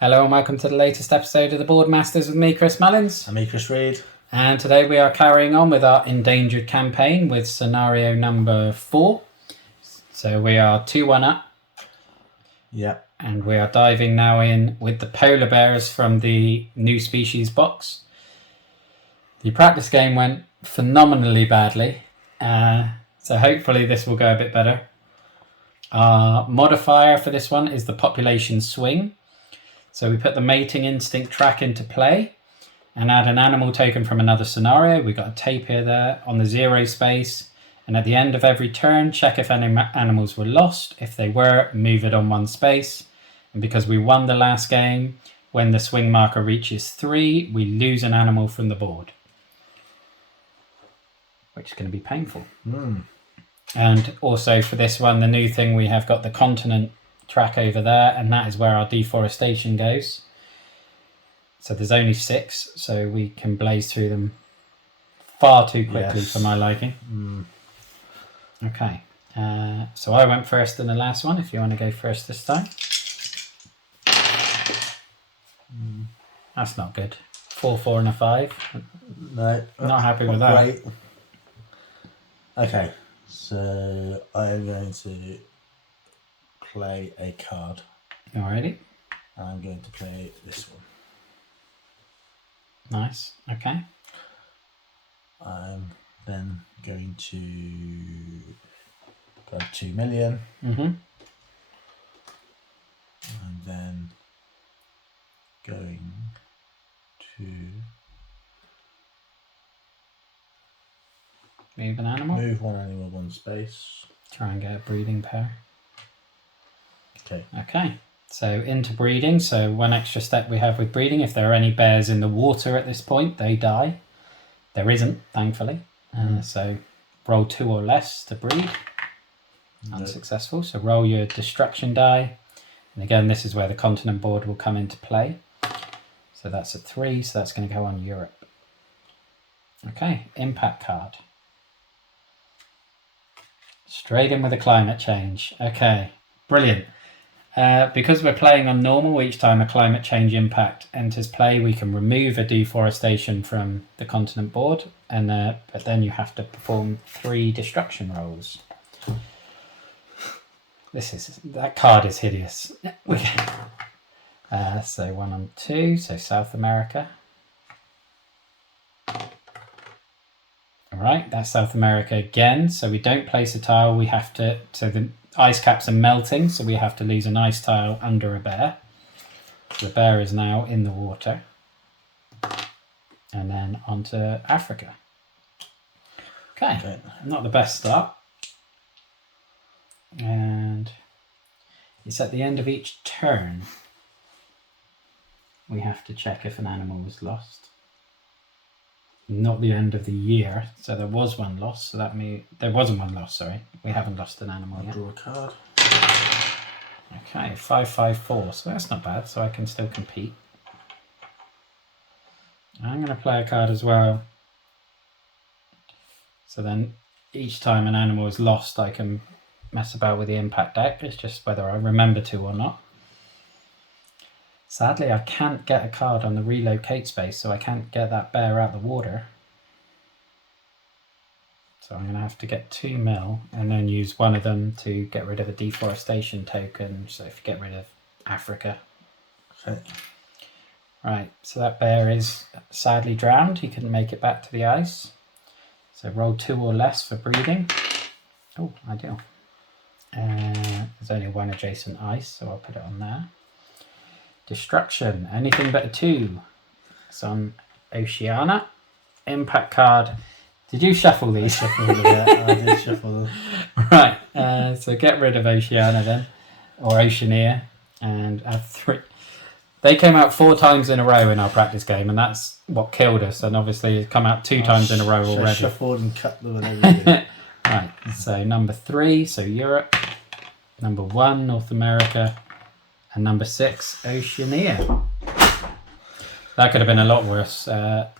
Hello and welcome to the latest episode of the Board Masters with me, Chris Mullins. And me, Chris Reed. And today we are carrying on with our Endangered Campaign with scenario number 4. So we are 2-1 up. Yeah. And we are diving now in with the polar bears from the new species box. The practice game went phenomenally badly. So hopefully this will go a bit better. Our modifier for this one is the population swing. So we put the mating instinct track into play and add an animal token from another scenario. We've got a tapir there on the 0 space. And at the end of every turn, check if any animals were lost. If they were, move it on 1 space. And because we won the last game, when the swing marker reaches 3, we lose an animal from the board, which is going to be painful. And also for this one, the new thing, we have got the continent track over there, and that is where our deforestation goes. So there's only 6, so we can blaze through them far too quickly for my liking. Okay, so I went first in the last one, if you want to go first this time. That's not good. 4, 4 and a 5. No. Not happy with that. Great. Okay, so I am going to play a card. Alrighty. And I'm going to play this one. Nice, okay. I'm then going to grab 2 million. Mm-hmm. I'm then going to Move an animal. move 1 animal 1 space. Try and get a breeding pair. Okay. Okay, so into breeding. So one extra step we have with breeding, if there are any bears in the water at this point, they die. There isn't, thankfully. So roll 2 or less to breed. Unsuccessful. So roll your destruction die. And again, this is where the continent board will come into play. So that's a 3, so that's going to go on Europe. Okay, impact card. Straight in with a climate change. Okay, brilliant. Because we're playing on normal, each time a climate change impact enters play, we can remove a deforestation from the continent board, and but then you have to perform 3 destruction rolls. That card is hideous. So 1 on 2, so South America. Alright, that's South America again. So we don't place a tile, we have to, so the ice caps are melting, so we have to lose an ice tile under a bear. The bear is now in the water. And then onto Africa. Okay, not the best start. And it's at the end of each turn. We have to check if an animal was lost. Not the end of the year, so there was 1 loss. So that means there wasn't 1 loss. Sorry, we haven't lost an animal yet. Draw a card. Okay, 5, 5, 4. So that's not bad. So I can still compete. I'm going to play a card as well. So then each time an animal is lost, I can mess about with the impact deck. It's just whether I remember to or not. Sadly, I can't get a card on the relocate space, so I can't get that bear out the water. So I'm going to have to get 2 mil and then use 1 of them to get rid of a deforestation token. So if you get rid of Africa. Okay. Right, so that bear is sadly drowned. He couldn't make it back to the ice. So roll 2 or less for breeding. Oh, ideal. There's only 1 adjacent ice, so I'll put it on there. Destruction, anything but a 2. It's on Oceania. Impact card. Did you shuffle these? I did shuffle them. Right, so get rid of Oceania then, or Oceania, and add 3. They came out 4 times in a row in our practice game, and that's what killed us. And obviously, it's come out 2 times in a row already. Shuffled and cut them and everything. Right, so number 3, so Europe. Number 1, North America. And number 6, Oceania. That could have been a lot worse.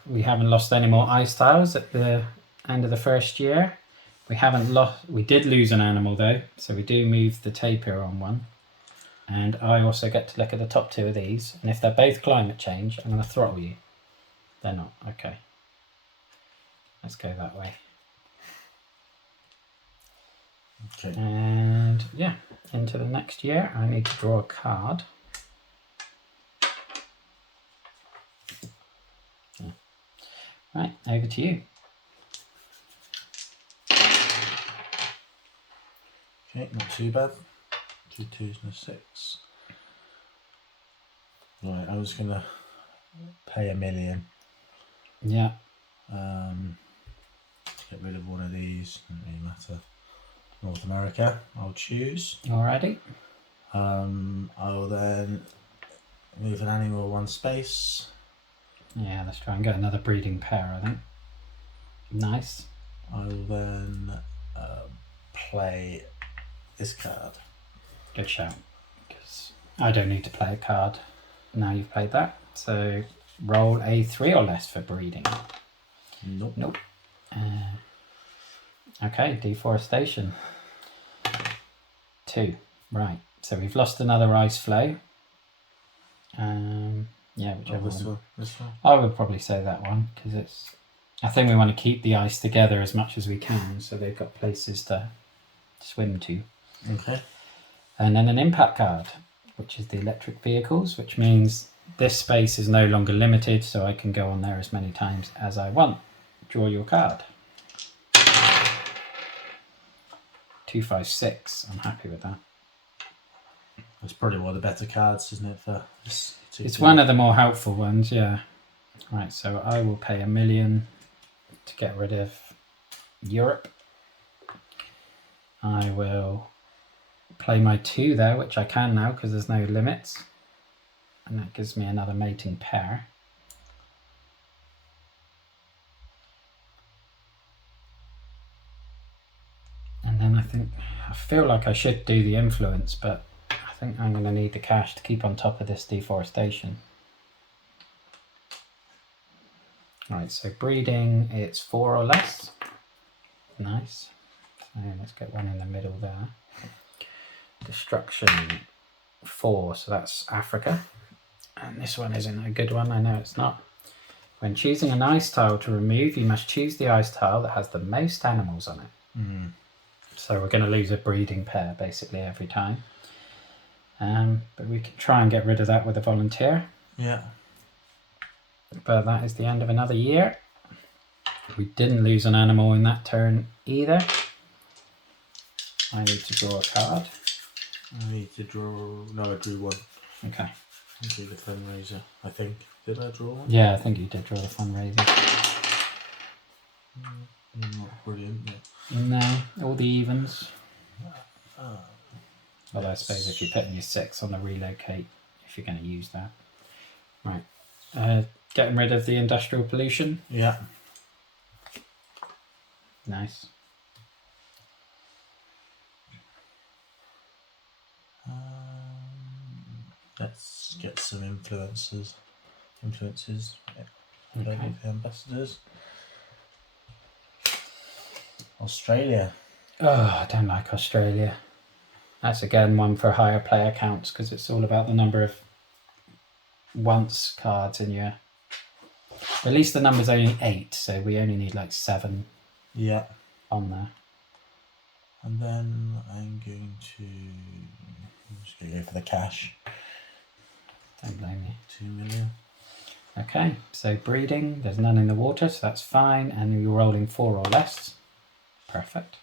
We haven't lost any more ice tiles at the end of the first year. We did lose an animal though, so we do move the tapir on 1. And I also get to look at the top 2 of these. And if they're both climate change, I'm going to throttle you. They're not. Okay. Let's go that way. Okay. And yeah, into the next year, I need to draw a card. Yeah. Right, over to you. Okay, not too bad. 2 2s and a 6. Right, I was gonna pay $1 million. Yeah. Get rid of one of these. Doesn't really matter. North America. I'll choose. Alrighty. I'll then move an animal 1 space. Yeah, let's try and get another breeding pair, I think. Nice. I will then play this card. Good shout. Because I don't need to play a card now you've played that. So roll a 3 or less for breeding. Nope. Nope. Okay, deforestation. 2. Right. So we've lost another ice flow. Yeah, whichever one. This one. I would probably say that one because it's. I think we want to keep the ice together as much as we can, so they've got places to swim to. Okay. And then an impact card, which is the electric vehicles, which means this space is no longer limited, so I can go on there as many times as I want. Draw your card. 2, 5, 6. I'm happy with that. That's probably one of the better cards, isn't it? For this It's one of the more helpful ones, yeah. Right, so I will pay $1 million to get rid of Europe. I will play my 2 there, which I can now because there's no limits. And that gives me another mating pair. And then I feel like I should do the influence, but I think I'm going to need the cash to keep on top of this deforestation. Right, so breeding, it's 4 or less. Nice. So let's get one in the middle there. Destruction, 4, so that's Africa. And this one isn't a good one, I know it's not. When choosing an ice tile to remove, you must choose the ice tile that has the most animals on it. Mm. So we're going to lose a breeding pair basically every time. But we can try and get rid of that with a volunteer. Yeah. But that is the end of another year. We didn't lose an animal in that turn either. I need to draw a card. I need to draw. No, I drew 1. Okay. I drew the fundraiser, I think. Did I draw 1? Yeah, I think you did draw the fundraiser. Not brilliant, but... No, all the evens. Well, I suppose if you're putting your 6 on the relocate, if you're going to use that. Right. Getting rid of the industrial pollution. Yeah. Nice. Let's get some influences. Okay. Ambassadors. Australia. Oh, I don't like Australia. That's again one for higher player counts because it's all about the number of once cards in your. At least the number's only 8, so we only need like 7. Yeah. On there. And then I'm just going to go for the cash. Don't blame me. 2 million. Okay, so breeding, there's none in the water, so that's fine. And you're rolling 4 or less. Perfect.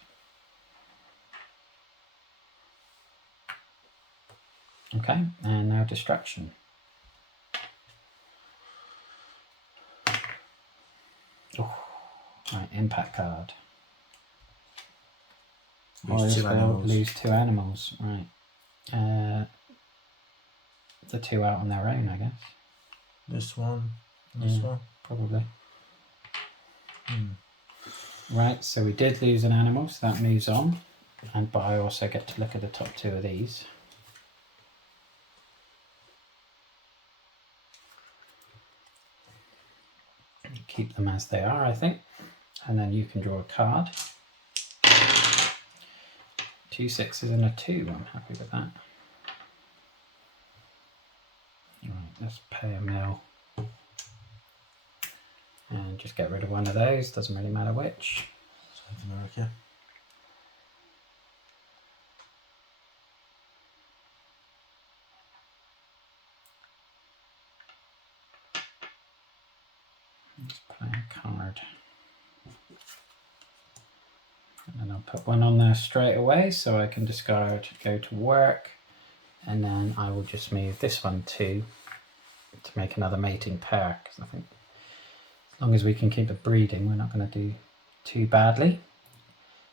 Okay, and now distraction. Oh, right, impact card. Lose 2 animals. Lose 2 animals, right. The 2 out on their own, I guess. This one. This one. Probably. Right, so we did lose an animal, so that moves on. But I also get to look at the top 2 of these. Keep them as they are, I think. And then you can draw a card. 2 6s and a 2, I'm happy with that. let's pay a mil. And just get rid of one of those, doesn't really matter which. South America. Let's play a card. And then I'll put one on there straight away so I can discard, go to work. And then I will just move this one to make another mating pair, because I think as long as we can keep it breeding, we're not going to do too badly.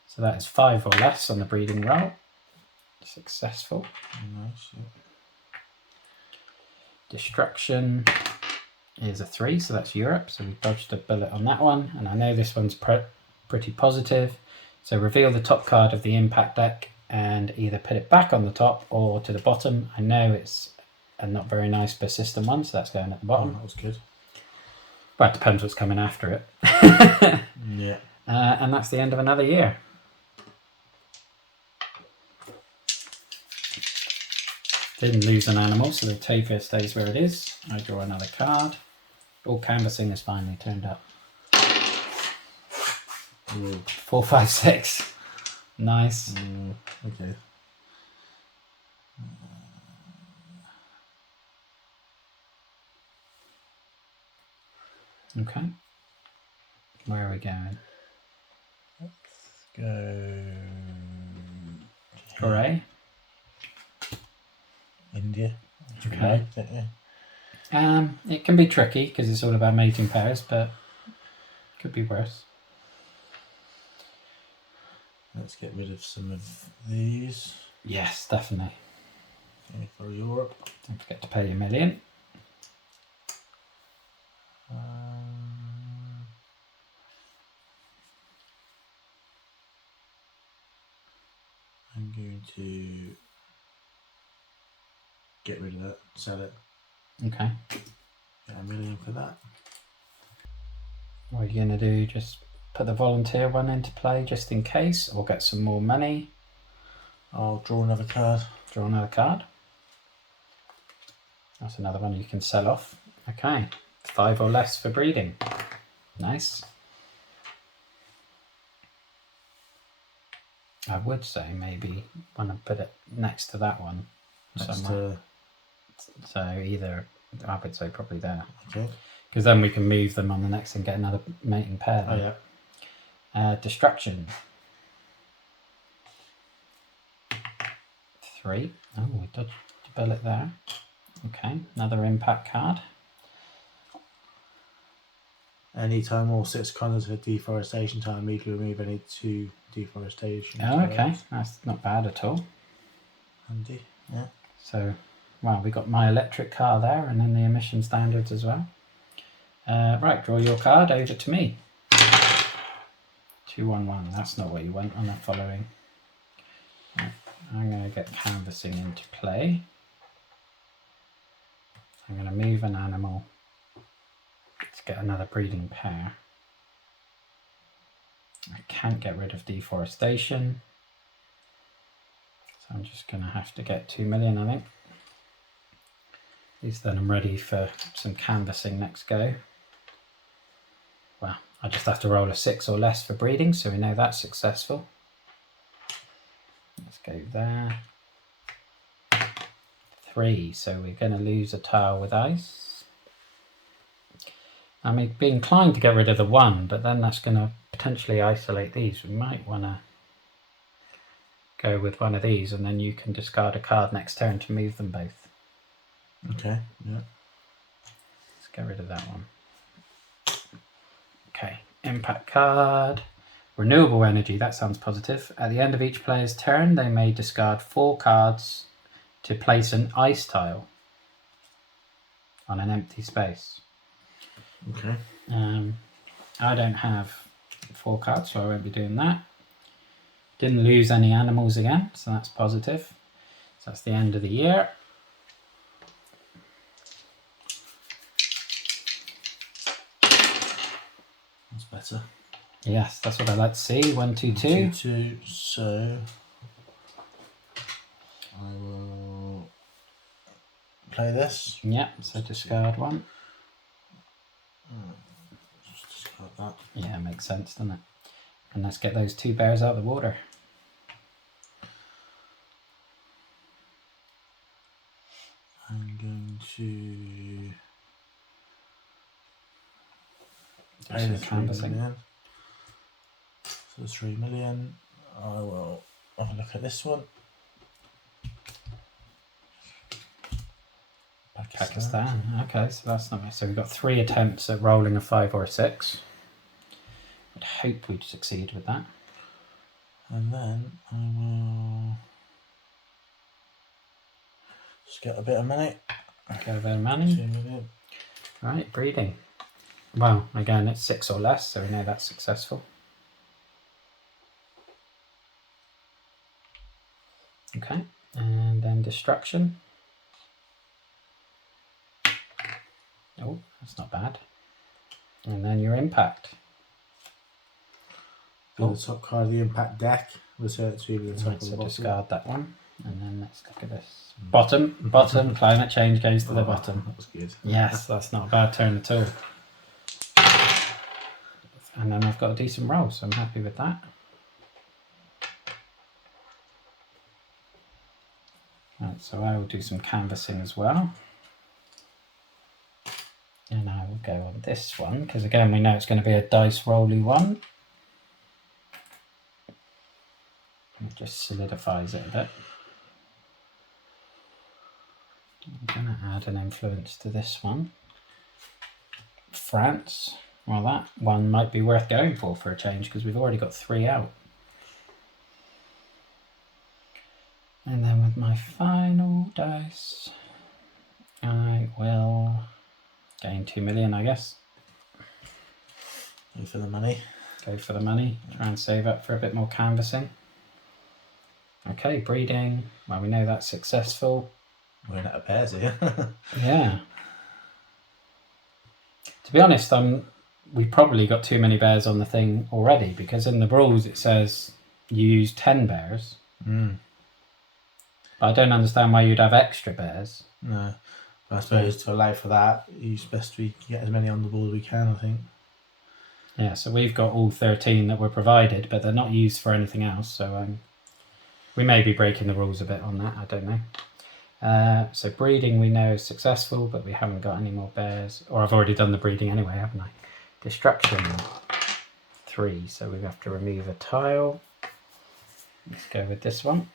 So that is 5 or less on the breeding roll. Successful. Nice. Yeah. Destruction is a 3, so that's Europe. So we dodged a bullet on that one. And I know this one's pretty positive. So reveal the top card of the impact deck and either put it back on the top or to the bottom. I know it's a not very nice persistent one, so that's going at the bottom. Oh, that was good. But it depends what's coming after it. Yeah. And that's the end of another year. Didn't lose an animal, so the taper stays where it is. I draw another card. All canvassing has finally turned up. Ooh. 4, 5, 6. Nice. Okay. Okay. Where are we going? Go. Hooray. India. Okay. Yeah. It can be tricky because it's all about mating pairs, but it could be worse. Let's get rid of some of these. Yes, definitely. Okay, for Europe. Don't forget to pay your million. I'm going to get rid of that, sell it, Okay. get $1 million for that. What are you going to do? Just put the volunteer one into play just in case, or get some more money? I'll draw another card. Draw another card. That's another one you can sell off. Okay. 5 or less for breeding. Nice. I would say maybe want to put it next to that one somewhere. So either, I would say probably there. Okay. Because then we can move them on the next and get another mating pair. Oh, yeah. Destruction. 3. Oh, we dodged a bullet there. Okay, another impact card. Anytime all 6 corners of a deforestation tile, immediately remove any 2 deforestation Oh, okay. tiles. That's not bad at all. Handy, yeah. So, well, we got my electric car there and then the emission standards as well. Right, draw your card over to me. 2-1-1. That's not what you want on the following. Right, I'm going to get canvassing into play. I'm going to move an animal to get another breeding pair. I can't get rid of deforestation, so I'm just going to have to get 2 million, I think. At least then I'm ready for some canvassing next go. Well, I just have to roll a 6 or less for breeding, so we know that's successful. Let's go there. 3, so we're going to lose a tile with ice. I mean, be inclined to get rid of the 1, but then that's going to potentially isolate these. We might want to go with one of these, and then you can discard a card next turn to move them both. Okay, yeah. Let's get rid of that one. Okay, impact card. Renewable energy, that sounds positive. At the end of each player's turn, they may discard 4 cards to place an ice tile on an empty space. Okay. I don't have 4 cards, so I won't be doing that. Didn't lose any animals again, so that's positive. So that's the end of the year. That's better. Yes, that's what I like to see. 1, 2, 2. 2, so I will play this. Yep, so discard one. Just discard that. Yeah, makes sense, doesn't it? And let's get those 2 bears out of the water. I'm going to Do pay some the 3 canvassing. million. So 3 million. I will have a look at this one. Pakistan. Okay, so that's not. So we've got 3 attempts at rolling a 5 or a 6. I'd hope we'd succeed with that. And then I will just get a bit of money. Get a bit of money. 2 million. Right, breeding. Well, again, it's 6 or less, so we know that's successful. Okay, and then destruction. Oh, that's not bad. And then your impact. Build the top card of the impact deck. Return it to the top Right, of the so bottom. discard that one. And then let's look at this. Bottom, climate change goes to the bottom. That was good. Yes, that's not a bad turn at all. And then I've got a decent roll, so I'm happy with that. Right, so I will do some canvassing as well. And I will go on this one, because again, we know it's going to be a dice rolly one. It just solidifies it a bit. I'm going to add an influence to this one. France. Well, that one might be worth going for a change, because we've already got 3 out. And then with my final dice, I will gain 2 million, I guess. Go for the money. Go for the money. Try and save up for a bit more canvassing. Okay, breeding. Well, we know that's successful. We're out of pairs here. Yeah. To be honest, we probably got too many bears on the thing already, because in the rules it says you use 10 bears. Mm. But I don't understand why you'd have extra bears. No. But I suppose to allow for that, it's best we get as many on the board as we can, I think. Yeah, so we've got all 13 that were provided, but they're not used for anything else. So we may be breaking the rules a bit on that. I don't know. So breeding we know is successful, but we haven't got any more bears. Or I've already done the breeding anyway, haven't I? Destruction 3. So we have to remove a tile. Let's go with this one.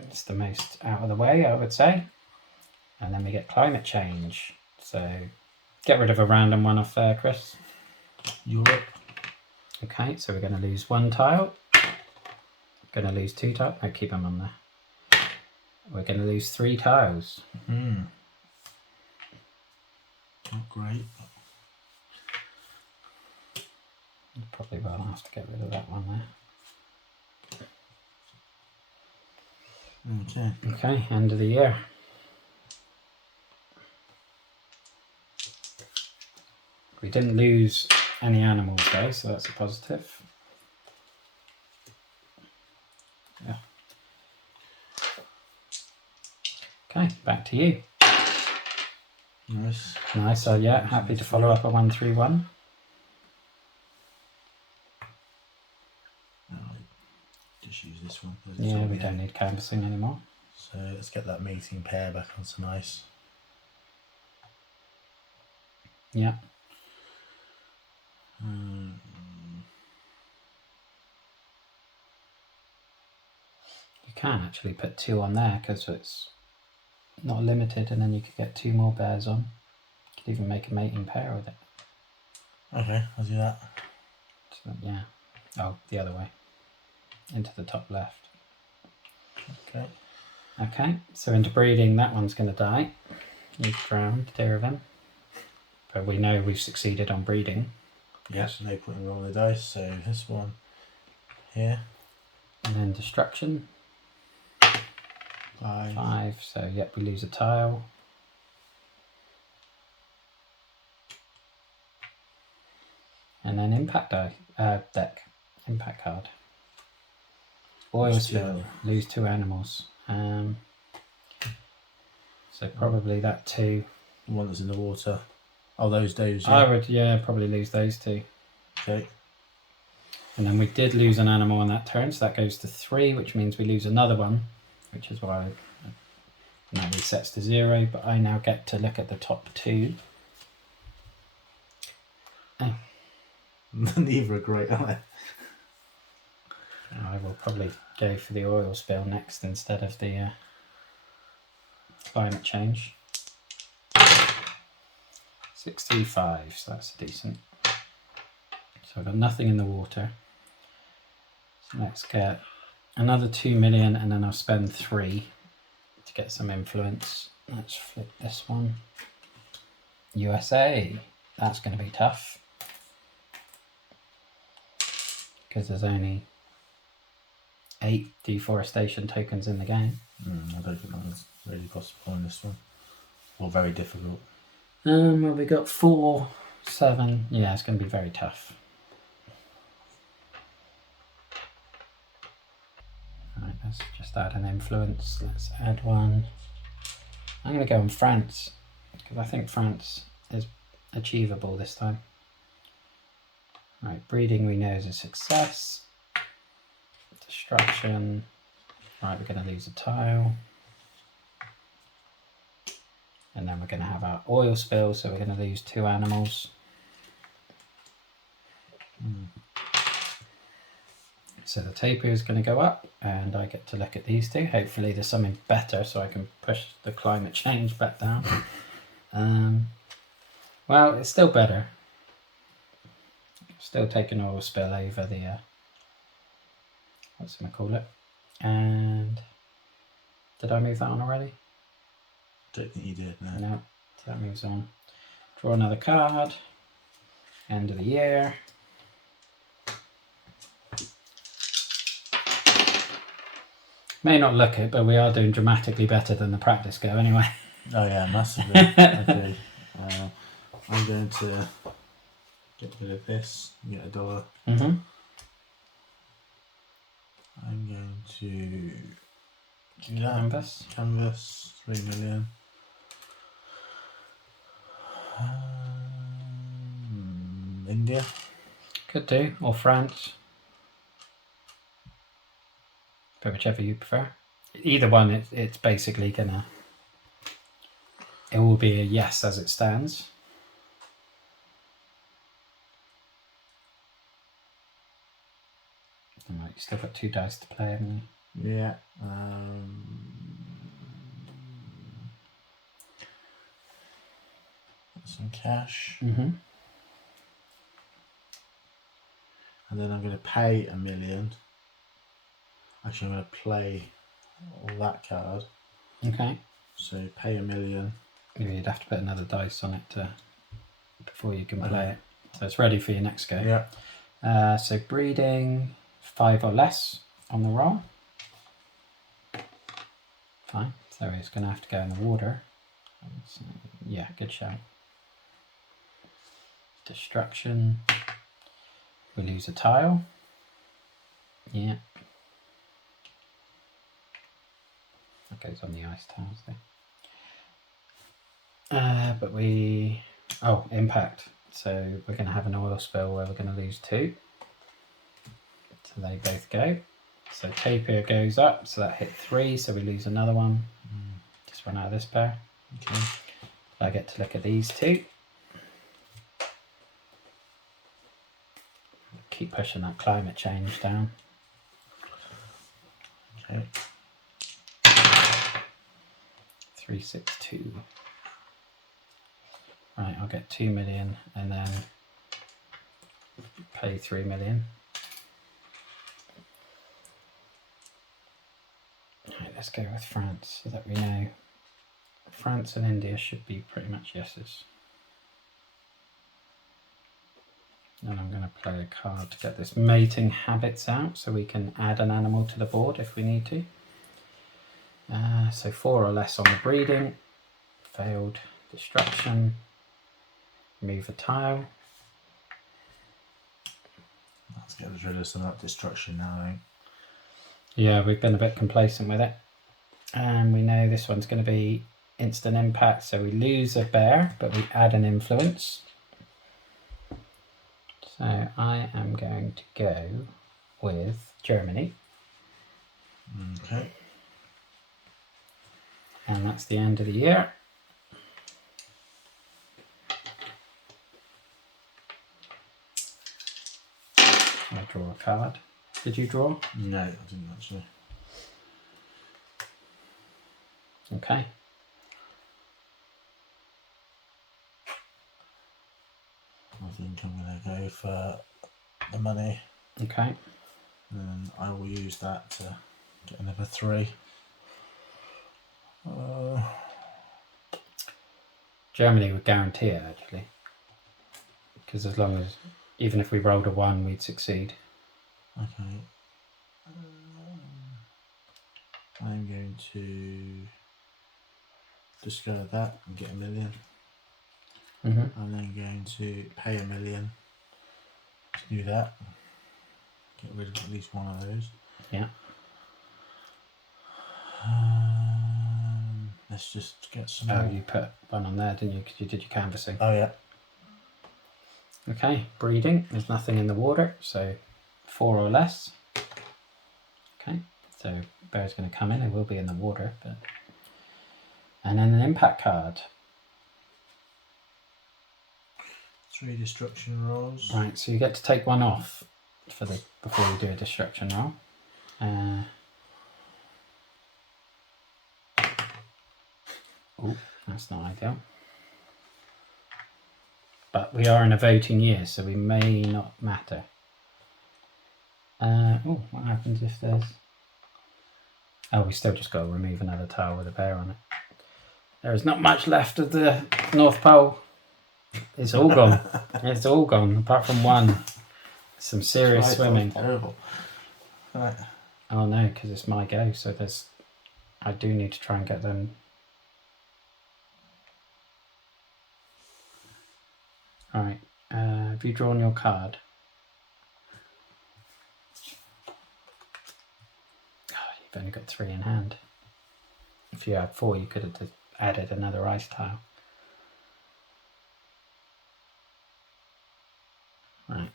It's the most out of the way, I would say. And then we get climate change. So get rid of a random one off there, Chris. Europe. Okay, so we're going to lose 1 tile. Going to lose 2 tiles. No, keep them on there. We're going to lose 3 tiles. Mm. Not great. Probably will have to get rid of that one there. Okay. Okay, end of the year. We didn't lose any animals though, so that's a positive. Yeah. Okay, back to you. Nice. Nice, so yeah, happy to follow up a 1-3-1. Just use this one. Yeah, we don't need canvassing anymore. So let's get that meeting pair back on some ice. Yeah. You can actually put 2 on there because it's not limited, and then you could get 2 more bears on. You could even make a mating pair with it. Okay, I'll do that. So, yeah. Oh, the other way. Into the top left. Okay. Okay, so into breeding, that one's going to die. He's drowned, dear of him. But we know we've succeeded on breeding. Yes, no point in rolling the dice, so this one here. And then destruction. 5, so yep, we lose a tile. And then impact deck. Impact card. Oil spill. Lose 2 animals. So probably that 2. The one that's in the water. Oh, those days. Yeah. I would, probably lose those 2. Okay. And then we did lose an animal on that turn, so that goes to 3, which means we lose another one, which is why now resets to 0. But I now get to look at the top 2. Oh. Neither are great, are they? I will probably go for the oil spill next instead of the climate change. 635, so that's decent. So I've got nothing in the water. So let's get another 2 million, and then I'll spend 3 to get some influence. Let's flip this one. USA. That's going to be tough because there's only 8 deforestation tokens in the game. I don't think that's really possible in this one, or very difficult. Well, we got 4, 7. Yeah, it's going to be very tough. Right, let's just add an influence. Let's add one. I'm going to go on France because I think France is achievable this time. Right, breeding we know is a success. Destruction. Right, we're going to lose a tile. And then we're going to have our oil spill, so we're going to lose 2 animals. So the tapir is going to go up, and I get to look at these 2. Hopefully there's something better so I can push the climate change back down. Well, it's still better. Still taking oil spill over the, what's it call it? And did I move that on already? Don't think you did, no. No, so that moves on. Draw another card. End of the year. May not look it, but we are doing dramatically better than the practice go anyway. Oh yeah, massively. Okay. I'm going to get rid of this and get $1. Mm-hmm. I'm going to Canvas. 3 million. India. Could do, or France. But whichever you prefer. Either one, it's basically gonna. It will be a yes as it stands. Right, you still got 2 dice to play, haven't you? Yeah. Some cash. Mm-hmm. And then I'm going to pay $1 million. Actually, I'm going to play all that card. Okay. So pay $1 million. Maybe you'd have to put another dice on it before you can play it. So it's ready for your next go. Yeah. So breeding 5 or less on the roll. Fine. So he's going to have to go in the water. So, yeah, good shout. Destruction. We lose a tile. Yeah. That goes on the ice tiles there. But we... Oh, impact. So we're going to have an oil spill where we're going to lose 2. So they both go. So tapir goes up, so that hit 3, so we lose another one. Just run out of this pair. Okay. I get to look at these 2. Keep pushing that climate change down. Okay. 362. Right, I'll get 2 million and then pay 3 million. Right, let's go with France so that we know France and India should be pretty much yeses. And I'm going to play a card to get this mating habits out so we can add an animal to the board if we need to. So 4 or less on the breeding. Failed. Destruction. Move a tile. Let's get rid of some of that destruction now, I think. Yeah, we've been a bit complacent with it. And we know this one's going to be instant impact, so we lose a bear, but we add an influence. So I am going to go with Germany. Okay. And that's the end of the year. I draw a card. Did you draw? No, I didn't actually. Okay. I think I'm going to go for the money. Okay. And I will use that to get another 3. Germany would guarantee it, actually. Because as long as, even if we rolled a 1, we'd succeed. Okay. I'm going to discard that and get 1 million. Mm-hmm. I'm then going to pay 1 million to do that. Get rid of at least one of those. Yeah. Let's just get some Oh, more. you put one on there, didn't you? Because you did your canvassing. Oh, yeah. Okay, breeding. There's nothing in the water, so 4 or less. Okay, so bear's going to come in. It will be in the water, but and then an impact card. 3 destruction rolls. Right, so you get to take 1 off for the before you do a destruction roll. Oh, that's not ideal. But we are in a voting year, so we may not matter. Oh, what happens if there's... Oh, we still just got to remove another tile with a bear on it. There is not much left of the North Pole. It's all gone. It's all gone, apart from 1. Some serious swimming. Terrible. Right. Oh no, because it's my go, so there's... I do need to try and get them... Alright, have you drawn your card? Oh, you've only got 3 in hand. If you had 4, you could have added another ice tile. Right.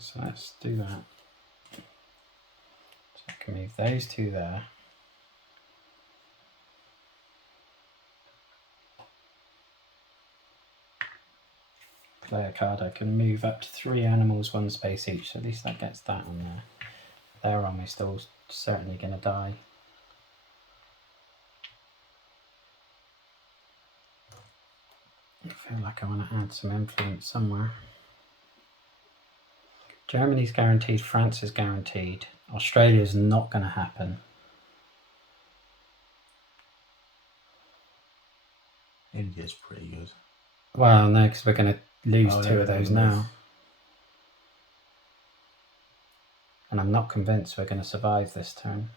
So let's do that. So I can move those 2 there. Play a card. I can move up to 3 animals 1 space each, so at least that gets that on there. They're almost all certainly going to die. I feel like I want to add some influence somewhere. Germany's guaranteed, France is guaranteed. Australia's not going to happen. India's pretty good. Well, no, because we're going to lose 2 of those now. And I'm not convinced we're going to survive this turn.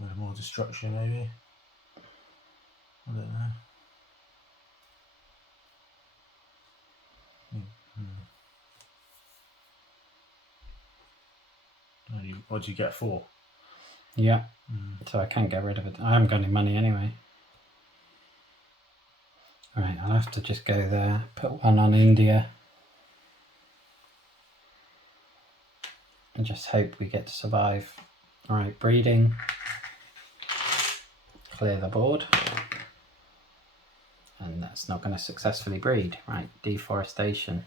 A bit more destruction, maybe. I don't know. What do you get 4? Yeah. So I can't get rid of it. I haven't got any money anyway. Alright, I'll have to just go there. Put 1 on India. And just hope we get to survive. Alright, breeding. Clear the board. And that's not going to successfully breed. Right, deforestation.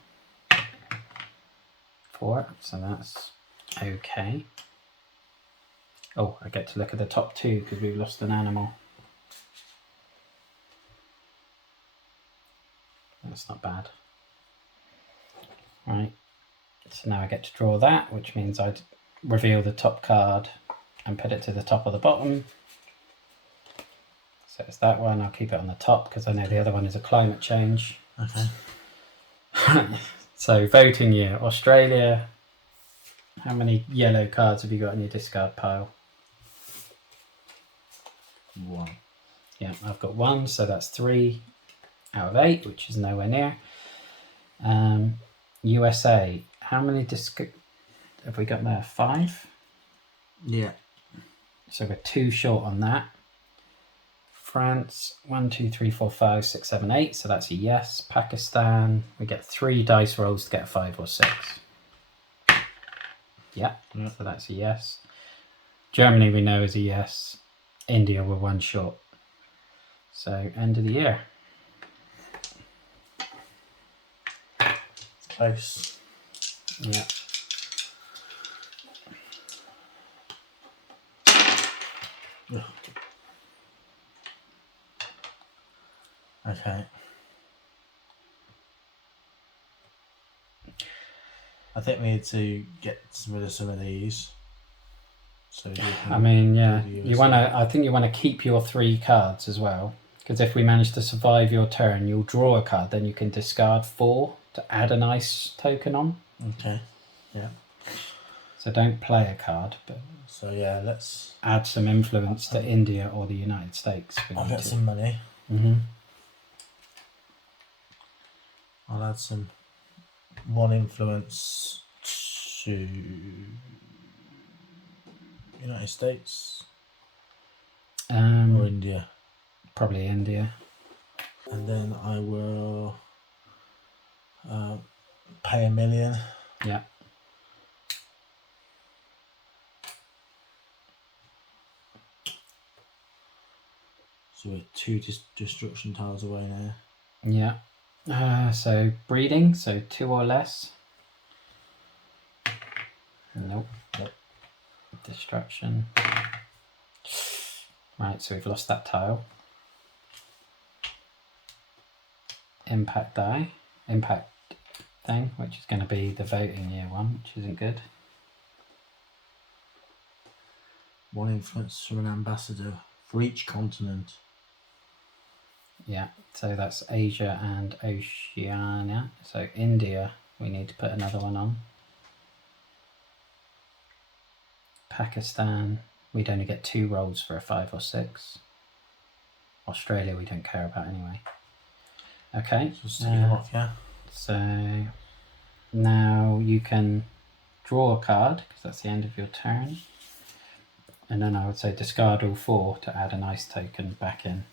4, so that's okay. Oh, I get to look at the top 2 because we've lost an animal. That's not bad. Right, so now I get to draw that, which means I'd reveal the top card and put it to the top of the bottom. So it's that one. I'll keep it on the top because I know the other one is a climate change. Okay. So voting year, Australia. How many yellow cards have you got in your discard pile? 1. Yeah, I've got 1, so that's 3 out of 8, which is nowhere near. USA. How many have we got there? 5? Yeah. So we're 2 short on that. France, 1, 2, 3, 4, 5, 6, 7, 8. So that's a yes. Pakistan, we get 3 dice rolls to get a 5 or 6. Yeah, so that's a yes. Germany we know is a yes. India we're 1 short. So end of the year. Close. Yeah. Ugh. Okay. I think we need to get rid of some of these. So I mean, yeah, you want to. I think you want to keep your 3 cards as well, because if we manage to survive your turn, you'll draw a card. Then you can discard 4 to add an ice token on. Okay. Yeah. So don't play a card, but so yeah, let's add some influence to India or the United States. I'll get some money. I'll add some 1 influence to United States or India. Probably India. And then I will pay $1 million. Yeah. So we're 2 destruction tiles away now. Yeah. So breeding, so 2 or less. Nope. Destruction. Right, so we've lost that tile. Impact thing, which is going to be the voting year one, which isn't good. 1 influence from an ambassador for each continent. Yeah, so that's Asia and Oceania. So India, we need to put another one on. Pakistan, we'd only get 2 rolls for a 5 or 6. Australia, we don't care about anyway. Okay. So them off, yeah. So now you can draw a card, because that's the end of your turn. And then I would say discard all 4 to add an ice token back in.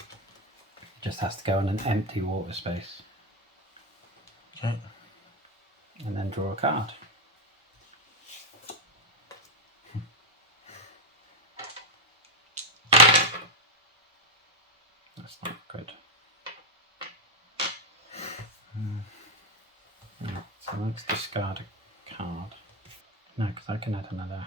It just has to go on an empty water space. Okay. And then draw a card. That's not good. Right, so let's discard a card. No, because I can add another.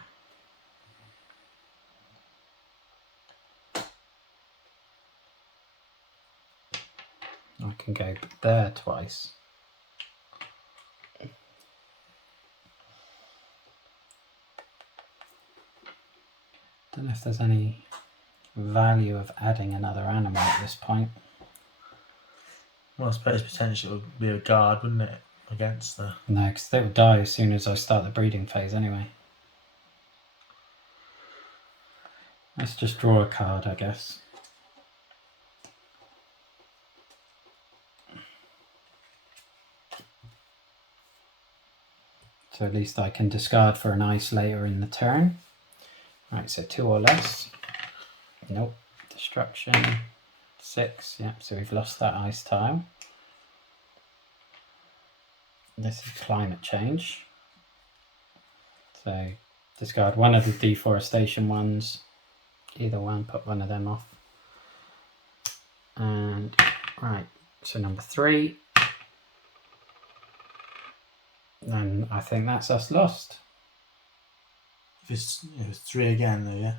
I can go there twice. Don't know if there's any value of adding another animal at this point. Well, I suppose potentially it would be a guard, wouldn't it? Against the... No, because they would die as soon as I start the breeding phase anyway. Let's just draw a card, I guess. So at least I can discard for an ice later in the turn. Right, so 2 or less. Nope. Destruction. 6. Yep, so we've lost that ice tile. This is climate change. So discard one of the deforestation ones. Either one, put one of them off. And right, so number 3. And I think that's us lost. If it's 3 again, though, yeah?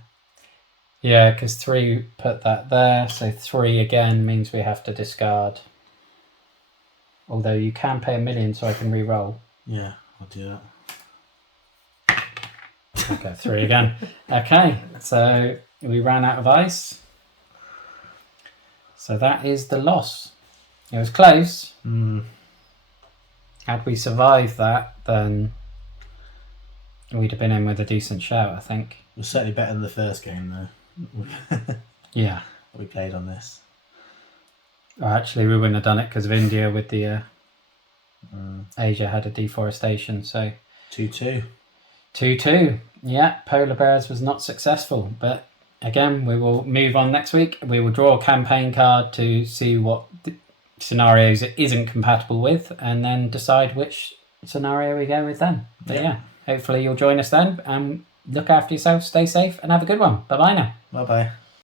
Yeah, because 3 put that there, so 3 again means we have to discard. Although you can pay $1 million, so I can re-roll. Yeah, I'll do that. Okay, 3 again. Okay, so we ran out of ice. So that is the loss. It was close. Had we survived that, then we'd have been in with a decent shout, I think. It was certainly better than the first game, though. Yeah. We played on this. Oh, actually, we wouldn't have done it because of India with the Asia had a deforestation, so 2-2. 2-2. Yeah, polar bears was not successful, but again, we will move on next week. We will draw a campaign card to see what scenarios it isn't compatible with, and then decide which scenario we go with then. But yeah, hopefully you'll join us then, and look after yourself, stay safe, and have a good one. Bye bye now. Bye bye.